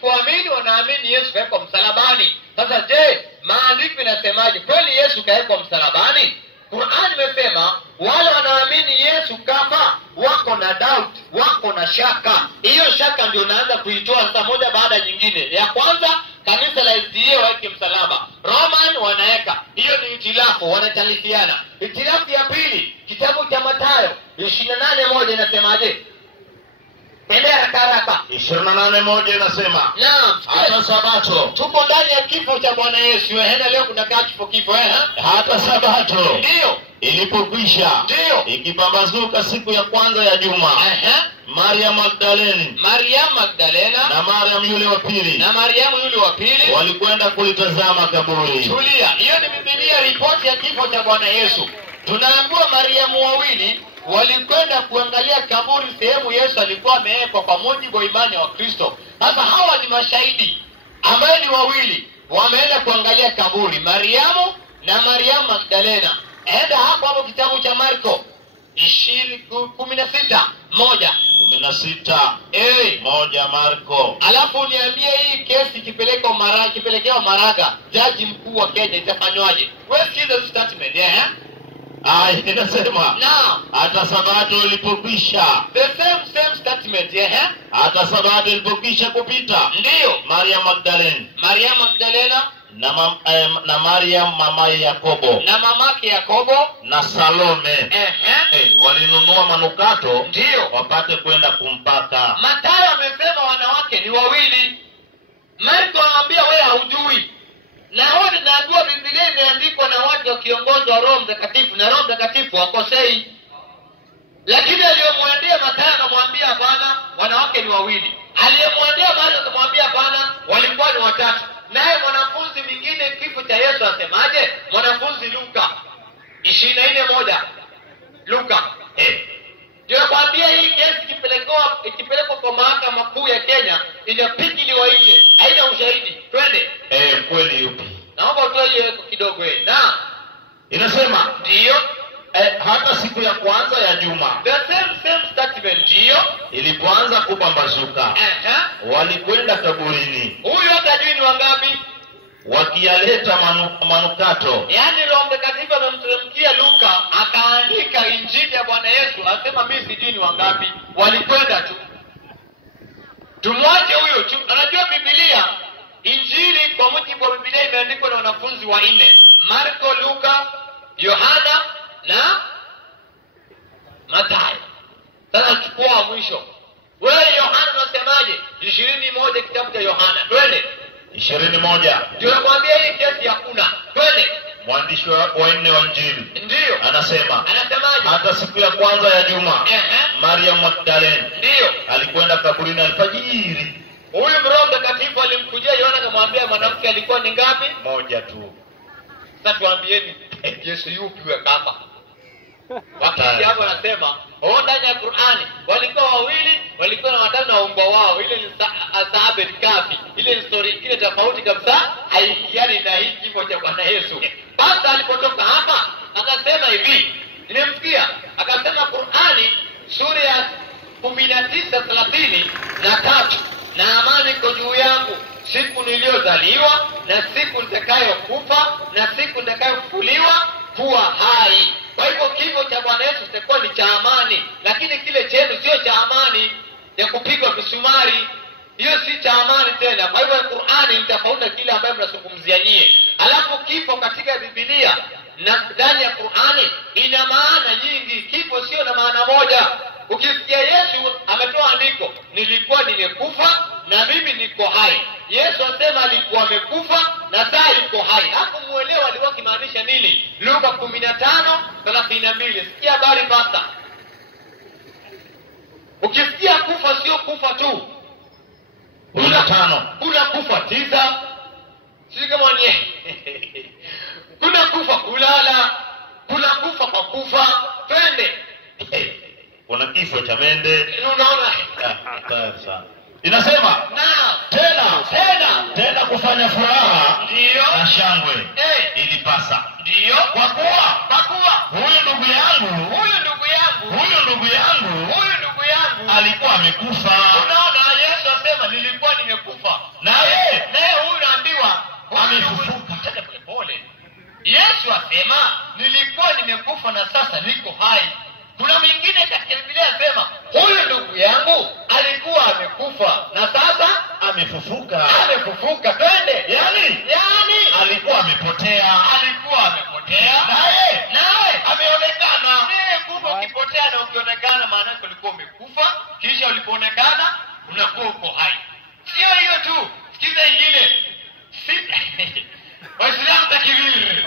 kuamini wanaamini Yesu kaekwa msalabani. Sasa je, maandiko yanasemaje? Kweli Yesu kaekwa msalabani? Qur'an imesema wale wanaamini Yesu kafa wako na doubt, wako na shaka. Hiyo shaka ndio naanza kuitoa sasa moja baada nyingine. Ya kwanza, kanisa la SDA waeke msalaba. Roman wanaeka. Hiyo ni itilafu, wanatalifiana. Itilafu ya pili, kitabu cha Mathayo 28:1 inasemaje? Ende haraka. 28:1 inasema, Naam, hata Sabato. tuko ndani ya kifo cha Bwana Yesu. Leo kuna kifo Hata Sabato ndio ilipokwisha, ndio ikipambazuka siku ya kwanza ya juma, Maria Magdalena na Mariam yule wa pili walikwenda kulitazama kaburi. Tulia, hiyo ni Biblia, ripoti ya kifo cha Bwana Yesu. Tunaambiwa Mariamu wawili walikwenda kuangalia kaburi sehemu Yesu alikuwa amewekwa kwa mujibu wa imani wa Kristo. Sasa hawa ni mashahidi ambao ni wawili wameenda kuangalia kaburi, Mariamu na Mariamu Magdalena. Enda hapo kitabu cha Marko 16:1 Marko. Alafu niambie hii kesi kipelekewa Maraga, jaji mkuu wa Kenya, itafanywaje? Wewe sikiza statement Inasema hata Sabato ilipokwisha. The same statement hata Sabato ilipokwisha kupita, ndio Maria Magdalena na Mariam mamaye Yakobo na mamake Yakobo na Salome walinunua manukato ndio wapate kwenda kumpaka. Mathayo amesema wanawake ni wawili. Marko anambia wewe haujui. Na wao ninaambiwa Biblia imeandikwa na watu wakiongozwa Roho Mtakatifu, na Roho Mtakatifu hakosei. Lakini aliyemwendea Mathayo akamwambia hapana, wanawake ni wawili. Aliyemwendea Marko akamwambia hapana, walikuwa ni watatu. Naye mwanafunzi mwingine kifo cha Yesu asemaje? Mwanafunzi Luka 24:1 Luka ndio kwambia hii kesi ikipelekwa kwa mahakama kuu ya Kenya inapigiliwa nje, haina ushahidi. Twende. Kweli yupi? Naomba utoe kidogo na inasema ndio hata siku ya kwanza ya juma, the same statement, ndio ilipoanza kupambazuka walikwenda kaburini. Huyu hatajui ni wangapi wakiyaleta manukato. Yaani Roho Mtakatifu amemteremkia Luka akaandika injili ya Bwana Yesu, anasema mimi sijui ni wangapi, walikwenda tu. Tumwache huyo tu. Anajua Biblia, injili kwa mujibu wa Biblia imeandikwa na wanafunzi wanne: Marko, Luka, Yohana na Mathayo. Sasa chukua mwisho. Wewe Yohana unasemaje? 21 kitabu cha Yohana. Twende. 21. Ndio nakwambia hii kesi hakuna. Twende. Mwandishi wa nne wa Injili ndio anasemaje? Hata siku ya kwanza ya juma, Maria Magdalena ndio alikwenda kaburini alfajiri. Huyu Roho Mtakatifu alimkujia Yohana akamwambia mwanamke alikuwa ni ngapi? Moja tu. Sasa tuambieni Yesu yupi wa kafa? Wakati hapo anasema ndani ya Qur'ani walikuwa wawili, walikuwa na watano na umbwa wao. Ile ni Ashabu al-Kahfi. Ile ni story nyingine tofauti kabisa, haikiani na hii kifo cha Bwana Yesu. Basi alipotoka hapa akasema hivi, nimemsikia akasema Qur'ani sura ya 19:33, na amani iko juu yangu siku niliyozaliwa na siku nitakayokufa na siku nitakayofufuliwa kuwa hai. Kwa hivyo kifo cha Bwana Yesu kitakuwa ni cha amani, lakini kile chenu sio cha amani ya kupigwa misumari. Hiyo si cha amani tena. Kwa hivyo Qur'ani ni tofauti na kile ambacho mnazungumzia nyie. Alafu kifo katika Biblia na ndani ya Qur'ani ina maana nyingi. Kifo sio na maana moja. Ukisikia Yesu ametoa andiko, nilikuwa nimekufa na mimi niko hai. Yesu asema alikuwa amekufa na sasa yuko hai. Hapo muelewa alikuwa kimaanisha nini? Luka 15:32. Sikia habari pasta. Ukisikia kufa sio kufa tu. 15. Kuna kufa tiza. Sisi kama ni kuna kufa kulala, kuna kufa kwa kufa. Twende. Kuna kifo cha mende. Unaona? Sasa inasema tena kufanya furaha ndio na shangwe ilipasa. Ndio kwa kuwa huyu ndugu yangu alikuwa amekufa. Unaona Yesu asema nilikuwa nimekufa. naye huyu naambiwa amefufuka. Cheka pole. Yesu asema nilikuwa nimekufa na sasa niko hai. Kuna mwingine katika Biblia asema huyu ndugu yangu alikuwa amekufa na sasa amefufuka. Twende. Yani alikuwa amepotea. Naye ameonekana. Kumbe ukipotea na ukionekana maana yake ulikuwa umekufa, kisha ulipoonekana unakuwa uko hai. Sio hiyo tu. Sikiza ingine. Waislamu takbir.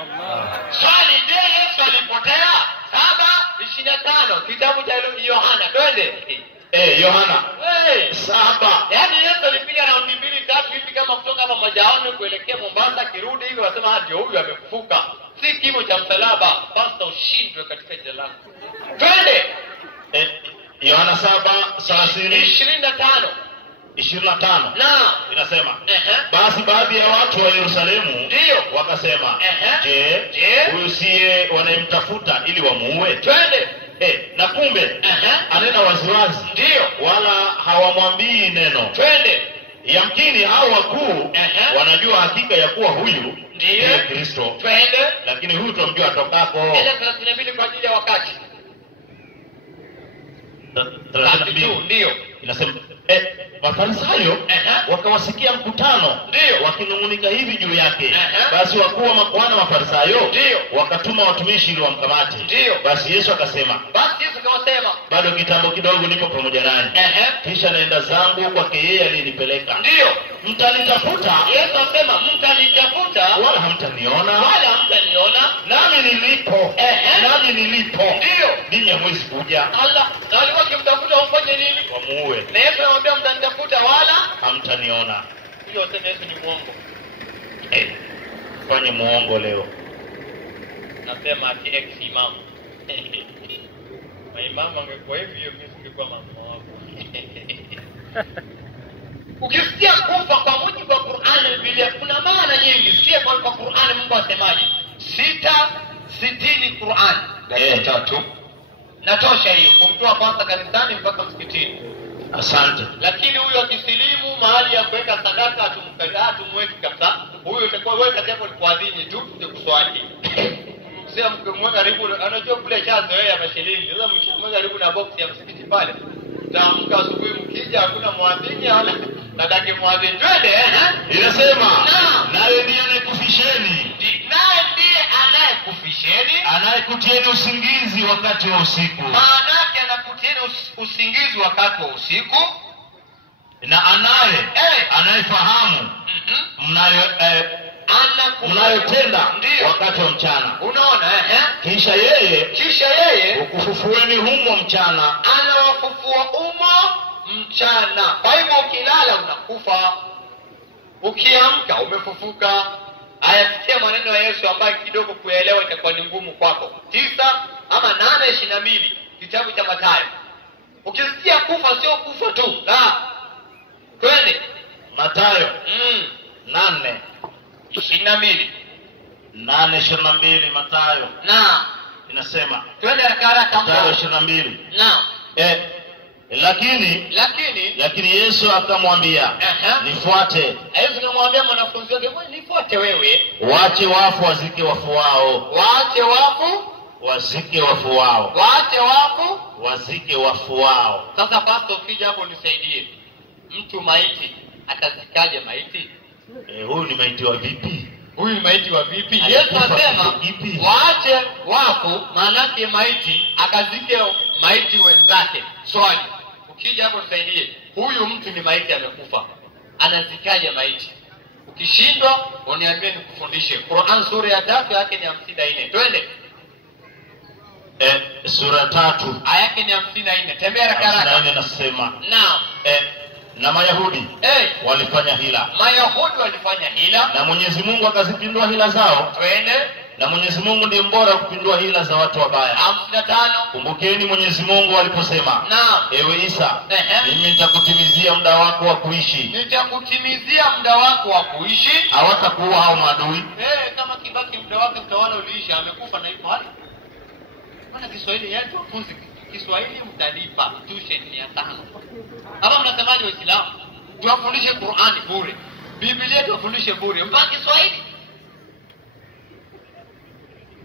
Swali, je, Yesu alipotea? 7:25 kitabu cha Yohana. Twende. Yohana 7. Yaani Yesu alipiga raundi 2-3 hivi kama kutoka hapa Majaoni kuelekea Mombasa, kirudi hivi wasema ndio huyu amefufuka. Si kimo cha msalaba, basta ushindwe katika jina langu. Twende. Yohana 7:25 na inasema basi baadhi ya watu wa Yerusalemu ndio wakasema je, huyu siye wanayemtafuta ili wamuue? Twende. Na kumbe anena waziwazi, ndio wala hawamwambii neno. Twende. Yamkini hao wakuu wanajua hakika ya kuwa huyu ndiye Kristo. Twende. Lakini huyu tumjua atokako. Ile 32 kwa ajili ya wakati. 32 ndio inasema Mafarisayo wakawasikia mkutano wakinung'unika hivi juu yake. Basi wakuu wa makuhani Mafarisayo wakatuma watumishi ili wamkamate. Basi Yesu akasema bado kitambo kidogo nipo pamoja nanyi, kisha naenda zangu kwake yeye aliyenipeleka. Mtanitafuta. Yesu asema mtanitafuta wala hamtaniona. Nami nilipo. Ninyi hamwezi kuja. Allah, na walikuwa kimtafuta wafanye nini? Wamuue. Na Yesu anamwambia mtanitafuta wala hamtaniona. Hiyo sema Yesu ni muongo. Fanye muongo leo. Nasema ati ex-imam. Maimamu angekuwa hivyo mimi singekuwa mama wako. Ukisikia kufa kwa mujibu wa Qur'an na Biblia kuna maana nyingi. Sikia kwa Qur'an Mungu asemaje? 6:60 Qur'an. Dakika 3. Natosha hiyo kumtoa kwanza kanisani mpaka msikitini. Asante. Lakini huyo akisilimu mahali ya kuweka sadaka atumweki kabisa. Huyo utakuwa wewe katika kuadhini tu ndio kuswali. Sio mkimweka karibu anajua kule chazo yeye ya mashilingi. Sasa mkimweka karibu na box ya msikiti pale. Utaamka asubuhi mkija hakuna muadhini wala nadaki muadhini. Twende inasema naye ndiye anayekufisheni. Naye ndiye anayekufisheni, anayekutieni usingizi wakati wa usiku. Maana yake anakutieni usingizi wakati wa usiku. Na anayefahamu mnayotenda wakati wa mchana. Unaona Kisha yeye ukufufueni humo mchana. Anawafufua humo mchana. Kwa hivyo ukilala unakufa, ukiamka umefufuka. Ayasikia maneno ya Yesu ambayo kidogo kuelewa itakuwa ni ngumu kwako. 8:22 kitabu cha Mathayo. Ukisikia kufa sio kufa tu. Twende Mathayo 8:22 Mathayo. Inasema twende haraka Mathayo 22. Lakini Yesu akamwambia nifuate. Yesu akamwambia mwanafunzi wake nifuate wewe. Waache wafu wazike wafu wao. Waache wafu wazike wafu wao. Waache wafu wazike wafu wao. Sasa pastor ukija hapo nisaidie. Mtu maiti atazikaje maiti? Huyu ni maiti wa vipi? Huyu ni maiti wa vipi? Yesu anasema waache wafu, maana yake maiti akazike maiti wenzake. Swali, ukija hapo nisaidie. Huyu mtu ni maiti amekufa. Anazikaje maiti? Ukishindwa uniambie nikufundishe. Qur'an sura ya 3 yake ni 54. Twende. Sura 3 aya yake ni 54. Tembea haraka. Nasema na Mayahudi walifanya hila. Na Mwenyezi Mungu akazipindua hila zao. Twende. Na Mwenyezi Mungu ndiye mbora kupindua hila za watu wabaya. 55. Kumbukeni Mwenyezi Mungu aliposema, ewe Isa, mimi nitakutimizia muda wako wa kuishi. Hawatakuwa hao maadui. Kama kibaki muda wake mtawala uliisha, amekufa na yuko hai. Maana Kiswahili yetu funzi Kiswahili mtalipa tuition 500. Hapa mnasemaje Waislamu? Tuwafundishe Qur'ani bure. Biblia tufundishe bure mpaka Kiswahili.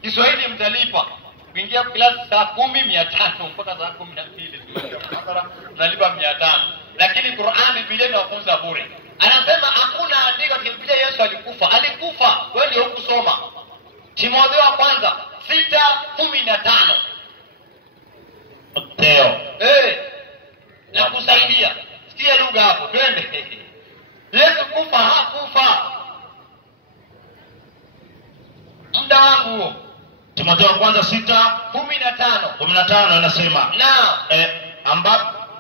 Kiswahili mtalipa. Kuingia klasi saa 10,500 mpaka saa 12 unalipa 500. Lakini Qur'an Biblia inafunza bure. Anasema hakuna andiko Biblia Yesu alikufa. Alikufa, wewe ndio ukusoma. Timotheo wa kwanza 6:15. Teo. Na kusaidia. Sikia lugha hapo, twende. Yesu kufa hakufa. Muda wangu huo. Timotheo wa kwanza 6:15 anasema na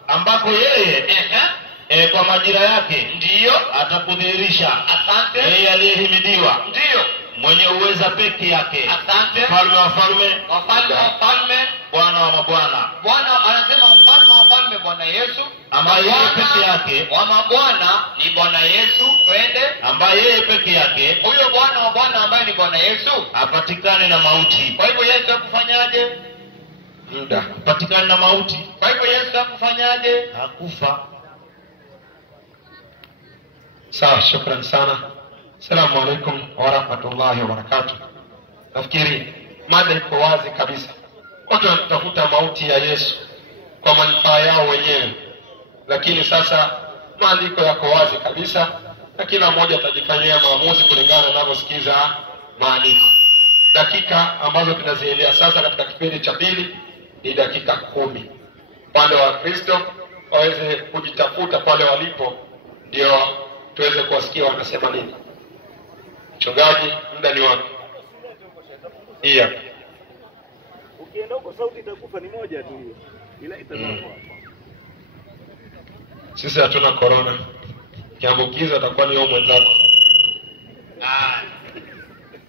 ambako yeye kwa majira yake ndiyo atakudhihirisha. Asante. Yeye aliyehimidiwa, ndiyo mwenye uweza peke yake. Asante. Mfalme wa falme, Bwana wa mabwana. Bwana anasema mfalme wa falme Bwana Yesu, ambaye yeye peke yake wa mabwana ni Bwana Yesu. Twende. Ambaye yeye peke yake, huyo Bwana wa bwana ambaye ni Bwana Yesu, hapatikani na mauti. Kwa hivyo Yesu akufanyaje? Muda. Hapatikani na mauti. Kwa hivyo Yesu akufanyaje? Hakufa. Sawa, shukrani sana. Assalamu alaikum wa rahmatullahi wa barakatuh. Nafikiri mada iko wazi kabisa. Watu wanatafuta mauti ya Yesu kwa manufaa yao wenyewe. Lakini sasa maandiko yako wazi kabisa na kila mmoja atajifanyia maamuzi kulingana na anavyosikiza maandiko. Dakika ambazo tunaziendea sasa katika kipindi cha pili ni dakika 10. Wale wa Kristo waweze kujitafuta pale walipo ndio tuweze kuwasikia wanasema nini. Mchungaji, muda ni wapi? Iya. Ukienda huko sauti itakufa ni moja tu hiyo. Ila itakufa. Sisi hatuna corona. Kiambukiza atakuwa ni wewe mwenzako.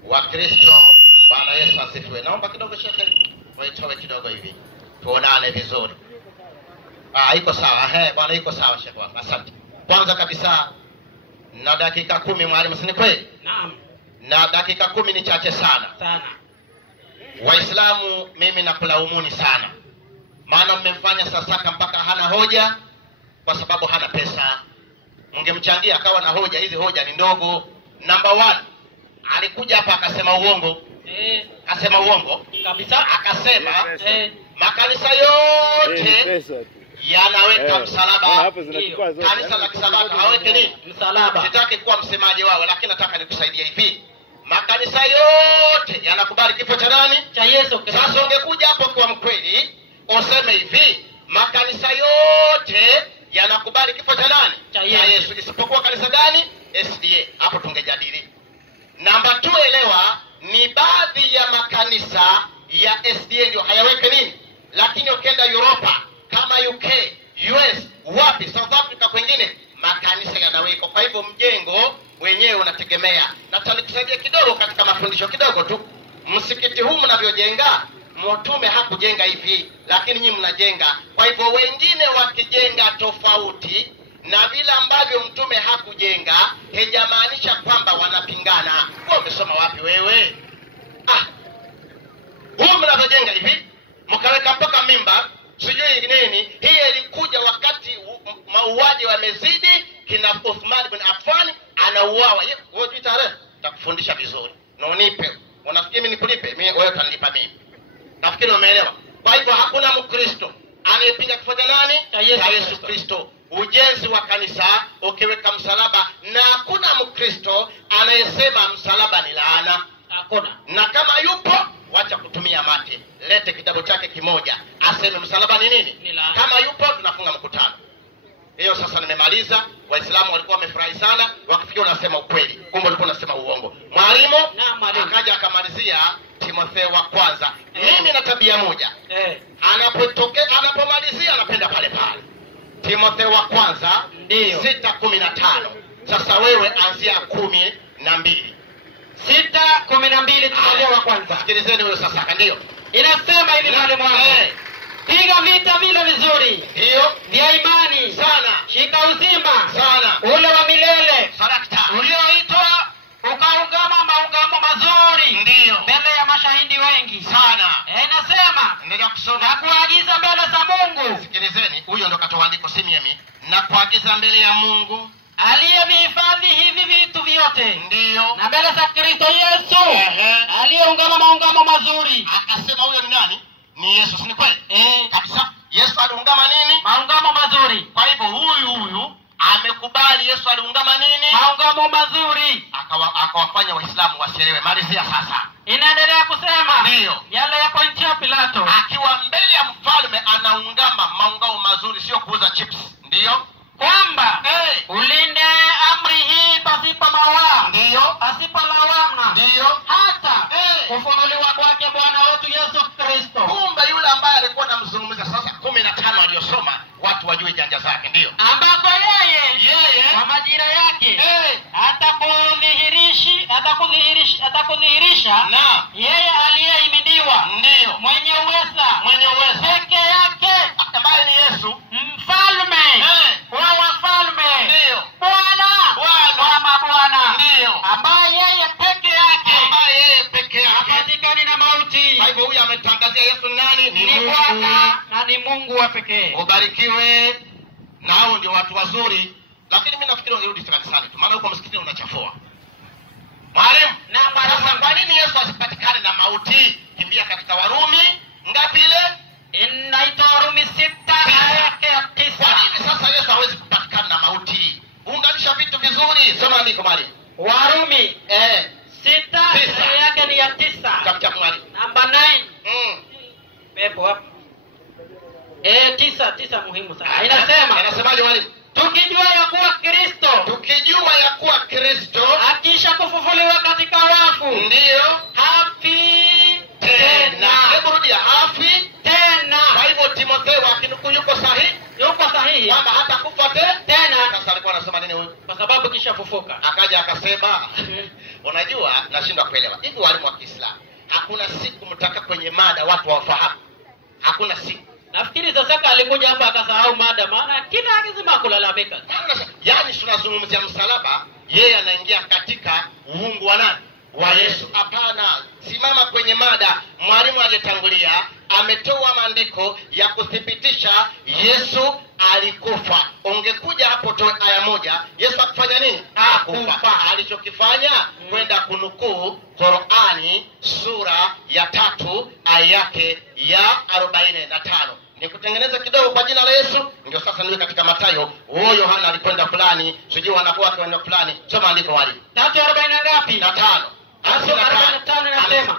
Wakristo, Bwana Yesu asifiwe. Naomba kidogo shekhe, waitoe kidogo hivi. Tuonane vizuri. Iko sawa. Bwana iko sawa shekhe wangu. Asante. Kwanza kabisa na dakika 10 mwalimu, si ni kweli? Naam. Na dakika 10 ni chache sana. Waislamu mimi nakulaumuni sana. Maana mmemfanya Sasaka mpaka hana hoja kwa sababu hana pesa. Mngemchangia akawa na hoja. Hizi hoja ni ndogo. Number 1, alikuja hapa akasema uongo. Akasema uongo kabisa. Akasema makanisa yote yanaweka msalaba. Kanisa la Kisabato haweke nini? Msalaba. Sitaki kuwa msemaji wao, lakini nataka nikusaidie hivi. Makanisa yote yanakubali kifo cha nani? Cha Yesu. Sasa ungekuja hapo kwa mkweli useme hivi, makanisa yote yanakubali kifo cha nani? Cha Yesu. Isipokuwa kanisa gani? SDA. Hapo tungejadili. Namba 2, elewa, ni baadhi ya makanisa ya SDA ndio hayaweke nini? Lakini ukienda Europa kama UK, US, wapi, South Africa kwingine makanisa yanaweka. Kwa hivyo mjengo wenyewe unategemea. Nataka nikusaidia kidogo katika mafundisho kidogo tu. Msikiti huu mnavyojenga, Mtume hakujenga hivi, lakini nyinyi mnajenga. Kwa hivyo wengine wakijenga tofauti na vile ambavyo Mtume hakujenga, hejamaanisha kwamba wanapingana. Wewe umesoma wapi wewe? Huu mnavyojenga hivi, mkaweka mpaka mimba, sijui nini, hii ilikuja wakati mauaji wamezidi, kina Uthman bin Affan anauawa. Wewe tu tarehe nitakufundisha vizuri. Na unipe. Unafikiri mimi nikulipe? Wewe utanilipa mimi. Nafikiri umeelewa. Kwa hivyo hakuna Mkristo anayepinga kifo cha nani? Cha Yesu Kristo. Ujenzi wa kanisa ukiweka msalaba, na hakuna Mkristo anayesema msalaba ni laana. Hakuna. Na kama yupo, wacha kutumia mate. Lete kitabu chake kimoja aseme msalaba ni nini? Kama yupo tunafunga mkutano. Hiyo sasa nimemaliza. Waislamu walikuwa wamefurahi sana wakifikia unasema ukweli, kumbe ulikuwa unasema uongo. Mwalimu akaja akamalizia Timotheo wa kwanza. Mimi na tabia moja. Anapomalizia anapenda pale pale. Timotheo wa kwanza 6:15. Sasa wewe anzia 12. 6:12 Timotheo wa kwanza. Sikilizeni wewe sasa, ndio. Inasema hivi mwalimu wangu. Piga vita vile vizuri. Ndio. Vya imani. Sana. Shika uzima. Sana. Ule wa milele. Sarakta. Ulioitwa ukaungama maungamo mazuri. Ndio. Mbele ya mashahidi wengi. Sana. Nasema. Ndio kusoma. Na kuagiza mbele za Mungu. Sikilizeni, huyo ndo katoa andiko si mimi. Na kuagiza mbele ya Mungu aliyehifadhi hivi yote Ndiyo. na mbele za Kristo Yesu Ehe. aliyeungama maungamo mazuri. Akasema huyo ni nani? Ni Yesu, si ni kweli? Kabisa. Yesu aliungama nini? Maungamo mazuri. Kwa hivyo huyu amekubali Yesu aliungama nini? Maungamo mazuri. Akawafanya Waislamu wasielewe. Malizia sasa. Inaendelea kusema Ndiyo. yale ya Pontio Pilato Akiwa mbele ya mfalme anaungama maungamo mazuri, sio kuuza chips. Ndiyo. kwamba ulinde amri hii pasipo mawaa, Ndiyo. pasipo lawama, Ndiyo. hata kufunuliwa kwake Bwana wetu Yesu Kristo. Kumbe yule ambaye alikuwa anamzungumza sasa 15 aliyosoma watu wajue janja zake. Ndiyo. Ambako yeye kwa majira yake atakudhihirisha Na yeye aliyehimidiwa, ndiyo. mwenye uweza peke yake, Ambaye ni Yesu. mfalme wa wafalme, Ndiyo. Bwana wa mabwana, Ndiyo. ambaye yeye peke yake Ambaye yeye peke yake hapatikani na mauti. Kwa hivyo huyu ametangazia Yesu nani? Ni Bwana na ni Mungu wa pekee. Ubarikiwe. Na hao ndio watu wazuri. Lakini mimi nafikiri wangerudi kanisani tu, maana huko msikitini unachafua. Mwalimu, sasa kwa nini Yesu asipatikane na mauti? Kimbia katika Warumi ngapi ile? Inaitwa Warumi 6 aya yake ya 9. Kwa nini sasa Yesu hawezi kupatikana na mauti? Unganisha vitu vizuri. Soma andiko mwalimu. Warumi 6 aya yake ni ya 9. Chap mwalimu. Namba 9. Pepo hapo. 9 muhimu sana. Inasemaje mwalimu? Tukijua ya kuwa Kristo akisha kufufuliwa katika wafu, Ndiyo. hafi Tena. Hebu rudia, hafi tena. Kwa hivyo Timotheo akinukuu yuko sahihi kwamba hata kufa tena. Sasa alikuwa anasema nini huyu? Kwa sababu kisha fufuka. Akaja akasema unajua nashindwa kuelewa. Hivi walimu wa Kiislamu, hakuna siku mtaka kwenye mada watu wafahamu. Hakuna siku. Nafikiri sasa alikuja hapa akasahau mada, maana kila akisema kulalamika. Yaani tunazungumzia msalaba, yeye anaingia katika uungu wa nani? Wa Yesu. Hapana, simama kwenye mada. Mwalimu aliyetangulia ametoa maandiko ya kuthibitisha Yesu alikufa. Ungekuja hapo toe aya moja, Yesu akufanya nini? Hakufa. Alichokifanya kwenda kunukuu Qur'ani sura ya 3 aya yake ya 45. Ni kutengeneza kidogo kwa jina la Yesu. Ndio sasa niwe katika Mathayo. Yohana alikwenda fulani, sijui wanakuwa kwenda fulani. Soma andiko mwalimu. 3:40 ngapi? Na 5. 45 inasema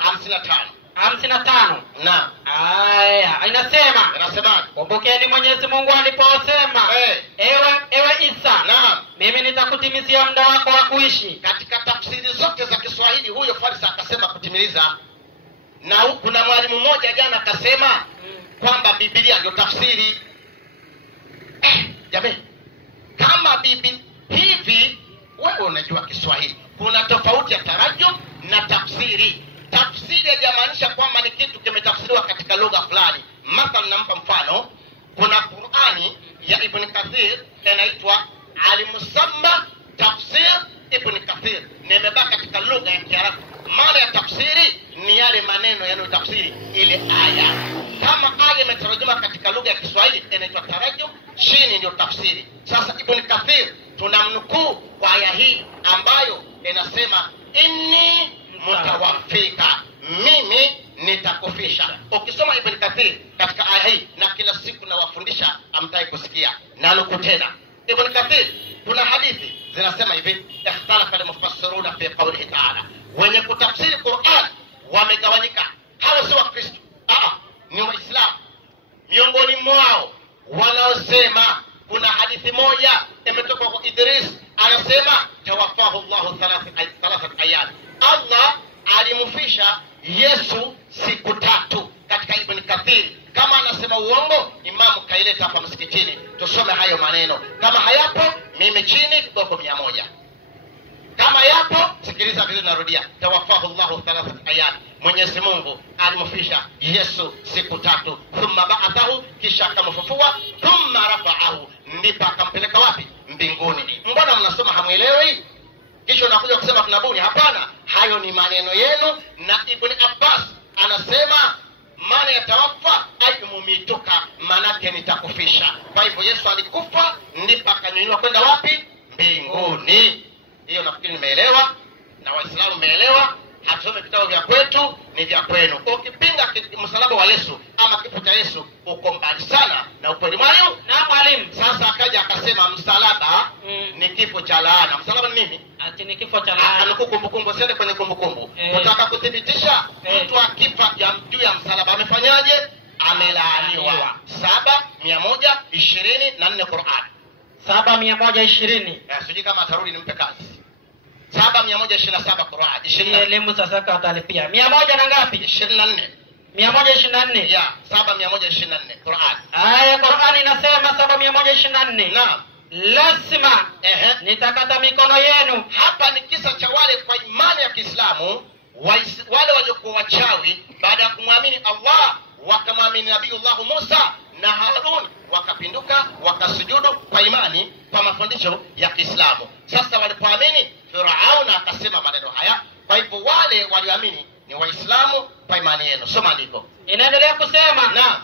55. Na Aya, inasema kumbukeni Mwenyezi Mungu aliposema ewe Isa, Naam. mimi nitakutimizia muda wako wa kuishi. Katika tafsiri zote za Kiswahili huyo Farisa akasema kutimiliza. Na kuna mwalimu mmoja jana akasema kwamba Biblia ndio tafsiri. Jamani, kama Biblia hivi, wewe unajua Kiswahili kuna tofauti ya tarajum na tafsiri. Tafsiri hajamaanisha kwamba ni kitu kimetafsiriwa katika lugha fulani. Mathalan, nampa mfano, kuna Qur'ani ya Ibn Kathir inaitwa Al-Musamma Tafsir Ibn Kathir, nimebaki katika lugha ya Kiarabu. Maana ya tafsiri ni yale maneno yanayotafsiri ile aya. Kama aya imetarjuma katika lugha ya Kiswahili inaitwa tarajum, chini ndio tafsiri. Sasa Ibn Kathir tunamnukuu kwa aya hii ambayo inasema inni mutawafika, mimi nitakufisha. Ukisoma Ibn Kathir katika aya hii, na kila siku nawafundisha amtai kusikia, na nukuu tena Ibn Kathir, kuna hadithi zinasema hivi, ikhtalafa al-mufassiruna fi qawlihi ta'ala, wenye kutafsiri Qur'an wamegawanyika. Hao si Wakristo, ni Waislamu. Miongoni mwao wanaosema, kuna hadithi moja imetoka kwa Idris, anasema tawaffahu Allahu thalathat ayyam, Allah alimufisha Yesu siku 3. Katika Ibn Kathir, kama anasema uongo, imamu kaileta hapa msikitini tusome hayo maneno. Kama hayapo, mimi chini kidogo 100. Kama yapo, sikiliza vizuri, narudia, tawaffahu Allahu thalathat ayyam, Mwenyezi Mungu alimufisha Yesu siku 3, thumma ba'athahu, kisha akamfufua, thumma rafa'ahu, ndipo akampeleka wapi? Mbinguni. Mbona mnasoma hamuelewi? Kisha unakuja kusema tunabuni? Hapana, hayo ni maneno yenu. Na Ibn Abbas anasema maana ya tawaffa aymumituka, manake nitakufisha. Kwa hivyo Yesu alikufa ndipo akanyanyuliwa kwenda wapi? Mbinguni. Hiyo nafikiri nimeelewa na Waislamu meelewa. Hatusome vitabu vya kwetu, ni vya kwenu. Kwa ukipinga msalaba wa Yesu ama kifo cha Yesu, uko mbali sana na ukweli. Mwalimu Na mwalimu. sasa akaja akasema msalaba ni kifo cha laana. Msalaba ni nini? Ati ni kifo cha laana. Anuku kumbukumbu, siende kwenye kumbukumbu. Kutaka kuthibitisha mtu akifa juu ya msalaba amefanyaje? Amelaaniwa. 7:124 Qur'an. 7:120. Sijui kama atarudi nimpe kazi. 7:127 Qur'an. Elimu sasa katalipia. 100 na ngapi? 24. 124. Ya, 7:124 Qur'an. Aya Qur'ani inasema 7:124. Naam. Lazima nitakata mikono yenu. Hapa ni kisa cha wale kwa imani ya Kiislamu, wale waliokuwa wachawi baada ya kumwamini Allah, wakamwamini Nabiiullah Musa na Harun, wakapinduka wakasujudu kwa imani kwa mafundisho ya Kiislamu. Sasa walipoamini, Firaun akasema maneno haya. Kwa hivyo wale walioamini ni Waislamu kwa imani yenu. Soma andiko. Inaendelea kusema Naam.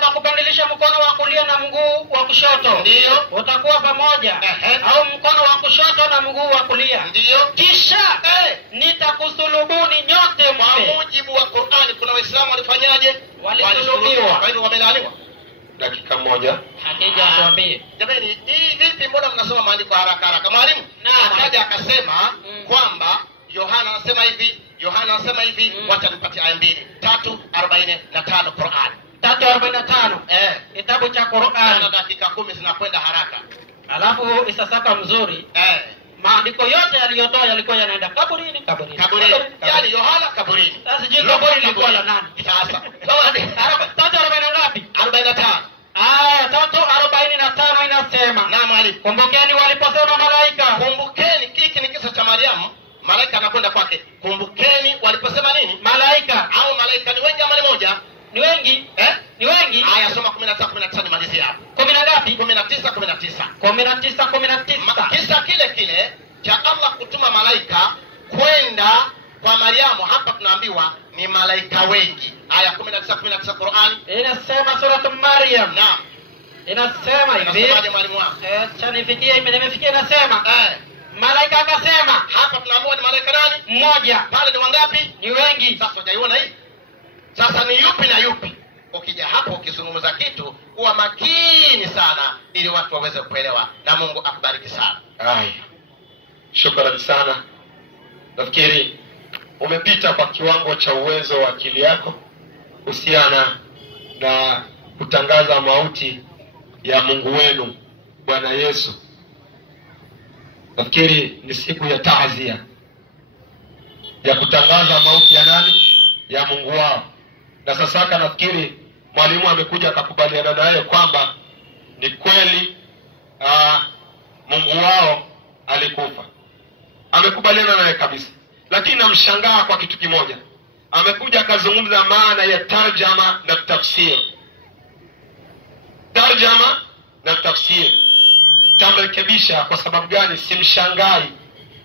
kwa kupendelisha mkono wa kulia na mguu wa kushoto. Ndiyo. Utakuwa pamoja. Au mkono wa kushoto na mguu wa kulia. Ndiyo. Kisha nitakusulubuni nyote Kwa mwe. mujibu wa Qur'ani, kuna Waislamu walifanyaje? Walisulubiwa. Kwa hivyo wamelaaniwa. Dakika moja. Hakija tuambie. Jamani, hii vipi, mbona mnasoma maandiko haraka haraka? Mwalimu akaja akasema kwamba Yohana anasema hivi, Yohana anasema hivi, wacha nipatie aya 2, 3:45 Qur'an. 3:45. Kitabu cha Na Qur'an. dakika 10 zinakwenda haraka. Alafu isasaka mzuri. Maandiko yote yaliyotoa yalikuwa yanaenda kaburini. Kaburini. Yaani Yohana kaburini. Sasa je, kaburi lilikuwa la nani? Sasa. 3:40 ngapi? 45. Aya 3:45 inasema. Na mwalimu, Kumbukeni waliposema malaika. kumbukeni, hiki ni kisa cha Mariamu, malaika anakwenda kwake. Kumbukeni waliposema nini? Malaika. Au malaika ni wengi ama ni moja? Ni wengi? Ni wengi? Aya soma 19 nimalizie hapo. 10 na ngapi? 19. 19. Kisa kile kile cha Allah kutuma malaika kwenda kwa Mariamu, hapa tunaambiwa ni malaika wengi. Aya 19 Qur'an. Inasema suratu Maryam. Naam. Inasema hivi. Inasemaje mwalimu wangu? Chanifikia nimefikia inasema. Malaika akasema, hapa tunaambiwa ni malaika nani? Mmoja. Pale ni wangapi? Ni wengi. Sasa hujaiona hii? Sasa ni yupi na yupi? Ukija hapo ukizungumza kitu, kuwa makini sana ili watu waweze kuelewa, na Mungu akubariki sana. Haya. Shukrani sana. Nafikiri umepita kwa kiwango cha uwezo wa akili yako kuhusiana na kutangaza mauti ya Mungu wenu Bwana Yesu. Nafikiri ni siku ya taazia ya kutangaza mauti ya nani? Ya Mungu wao. Na sasa nafikiri mwalimu amekuja akakubaliana naye kwamba ni kweli Mungu wao alikufa. Amekubaliana naye kabisa. Lakini namshangaa kwa kitu kimoja. Amekuja akazungumza maana ya tarjama na tafsir. Tarjama na tafsir. Tamrekebisha kwa sababu gani? Simshangai.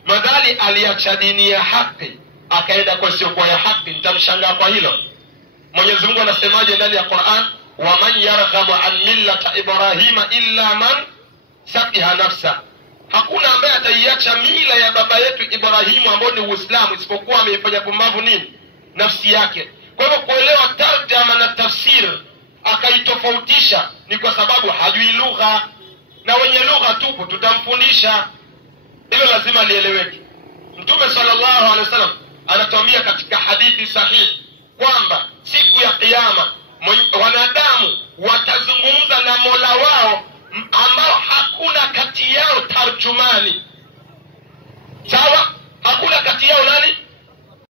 Madhali aliacha dini ya haki akaenda kwa sio kwa ya haki, nitamshangaa kwa hilo. Mwenyezi Mungu anasemaje ndani ya Qur'an? Wa man yarghabu an millata Ibrahima illa man safiha nafsa. Hakuna ambaye ataiacha mila ya baba yetu Ibrahimu ambao ni Uislamu isipokuwa ameifanya pumbavu nini? Nafsi yake. Kwa hivyo kuelewa tarjama na tafsir akaitofautisha ni kwa sababu hajui lugha, na wenye lugha tupo tutamfundisha. Hilo lazima lieleweke. Mtume sallallahu alaihi wasallam anatuambia katika hadithi sahihi kwamba siku ya kiyama wanadamu watazungumza na Mola wao ambao hakuna kati yao tarjumani.